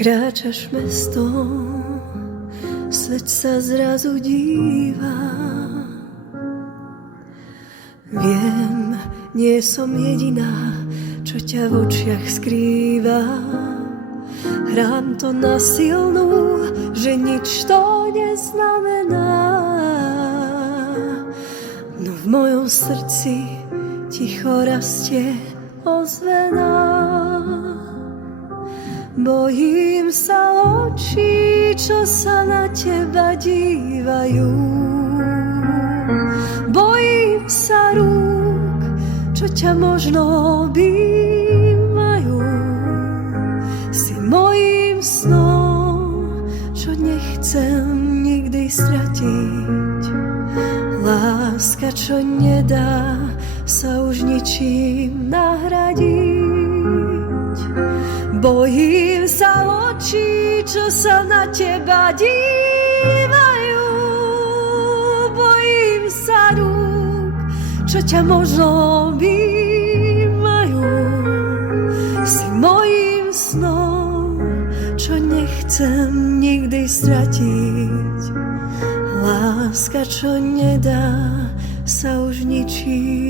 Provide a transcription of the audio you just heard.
Kráčaš mestom, svet sa zrazu díva. Viem, nie som jediná, čo ťa v očiach skrýva. Hrám to na silnú, že nič to neznamená. No v mojom srdci ticho rastie ozvená. Bojím sa očí, čo sa na teba dívajú. Bojím sa rúk, čo ťa možno objímajú. Si mojím snom, čo nechcem nikdy stratiť. Láska, čo nedá sa už ničím nahradiť. Bojím sa očí, čo sa na teba dívajú. Bojím sa rúk, čo ťa možno objímajú. Si mojím snom, čo nechcem nikdy stratiť. Láska, čo nedá sa už ničím